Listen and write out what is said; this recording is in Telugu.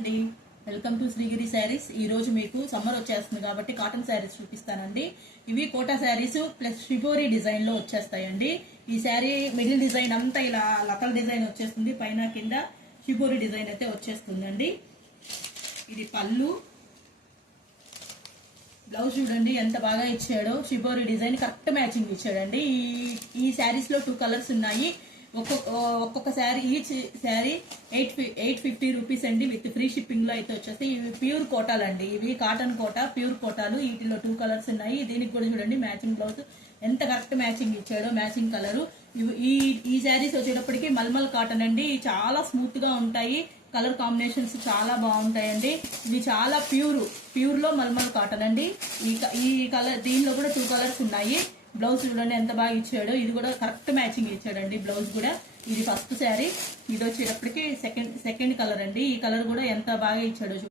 అండి, వెల్కమ్ టు శ్రీగిరి శారీస్. ఈ రోజు మీకు సమ్మర్ వచ్చేస్తుంది కాబట్టి కాటన్ శారీస్ చూపిస్తానండి. ఇవి Kota saris plus shibori design లో వచ్చేస్తాయండి. ఈ శారీ మిడిల్ డిజైన్ అంతా ఇలా లతల డిజైన్ వచ్చేస్తుంది, పైన కింద షిబోరి డిజైన్ అయితే వచ్చేస్తుందండి. ఇది పళ్ళు, బ్లౌజ్ చూడండి ఎంత బాగా ఇచ్చాడో. షిబోరి డిజైన్ కరెక్ట్ మ్యాచింగ్ ఇచ్చాడండి. ఈ శారీస్ లో 2 కలర్స్ ఉన్నాయి. ఒక్కొక్క శారీ, ఈచ్ శారీ 850 రూపీస్ అండి, విత్ ఫ్రీ షిప్పింగ్ లో అయితే వచ్చేస్తాయి. ఇవి ప్యూర్ కోటాలండి, ఇవి కాటన్ కోటా, ప్యూర్ కోటాలు. వీటిలో 2 కలర్స్ ఉన్నాయి. దీనికి కూడా చూడండి మ్యాచింగ్ బ్లౌజ్ ఎంత కరెక్ట్ మ్యాచింగ్ ఇచ్చాడో, మ్యాచింగ్ కలరు. ఈ శారీస్ వచ్చేటప్పటికి మల్మల్ కాటన్ అండి, చాలా స్మూత్ గా ఉంటాయి. కలర్ కాంబినేషన్స్ చాలా బాగుంటాయండి. ఇవి చాలా ప్యూర్ లో మల్మల్ కాటన్ అండి. ఈ కలర్, దీనిలో కూడా 2 కలర్స్ ఉన్నాయి. బ్లౌజ్ చూడండి ఎంత బాగా ఇచ్చాడో, ఇది కూడా కరెక్ట్ మ్యాచింగ్ ఇచ్చాడండి బ్లౌజ్ కూడా. ఇది ఫస్ట్ శారీ, ఇది వచ్చేటప్పటికి సెకండ్ కలర్ అండి. ఈ కలర్ కూడా ఎంత బాగా ఇచ్చాడో.